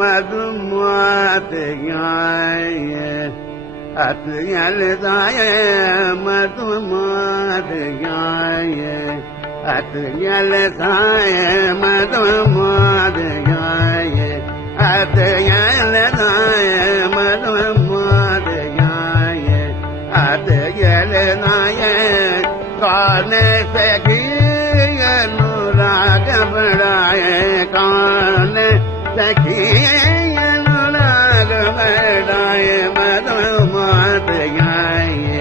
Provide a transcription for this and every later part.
मधुमात गाये अतयल दाये मधुमात गाये अतयल दाये मधुमात गाये अतयल दाये मधुमात गाये अतयल दाये कौन सखी अनुराग बढ़ाए कौन सखी अनुराग बढ़ाए मधुमात गाये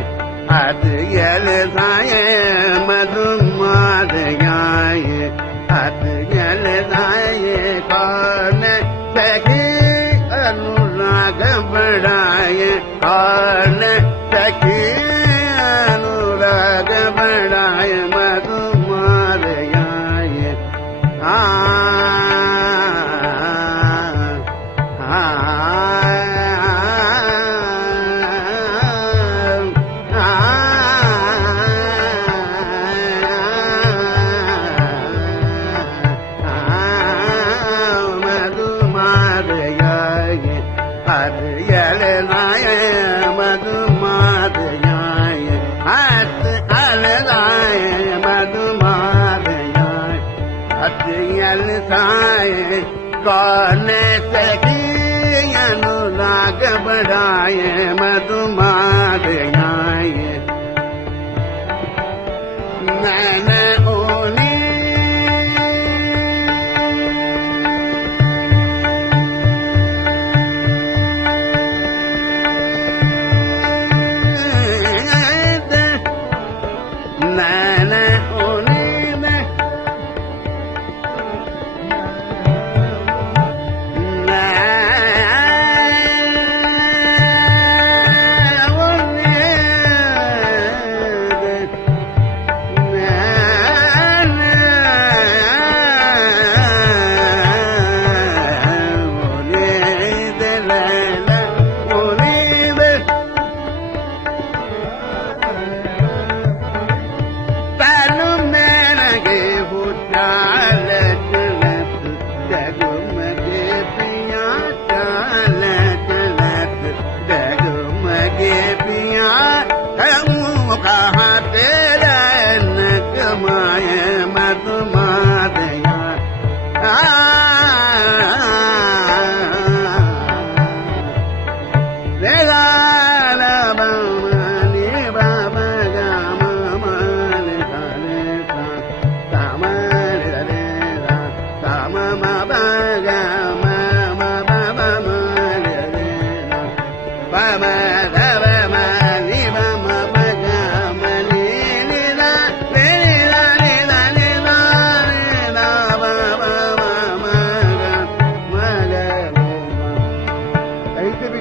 अतयल दाये मधुमात गाये अतयल दाये कौन सखी अनुराग बढ़ाए कौन सखी अनुराग बढ़ाए मधुमात गाये मधुमात गाये अतयल दाये मधुमात गाये अतयल दाये मधुमात गाये अतयल दाये कौन सखी अनुराग बढ़ाए मधुमात गाये नैन ओनी नैन ओनी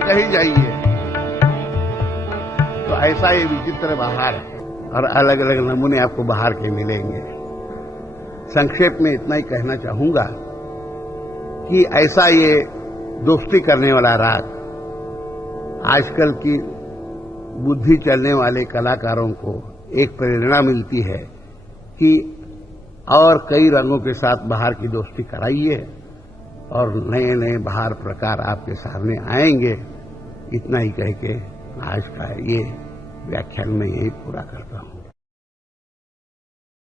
कहीं जाइए तो ऐसा ये विचित्र बहार है और अलग अलग नमूने आपको बहार के मिलेंगे। संक्षेप में इतना ही कहना चाहूंगा कि ऐसा ये दोस्ती करने वाला राग आजकल की बुद्धि चलने वाले कलाकारों को एक प्रेरणा मिलती है कि और कई रंगों के साथ बहार की दोस्ती कराइए और नए नए बहार प्रकार आपके सामने आएंगे। इतना ही कह के आज का ये व्याख्यान में यही पूरा करता हूँ।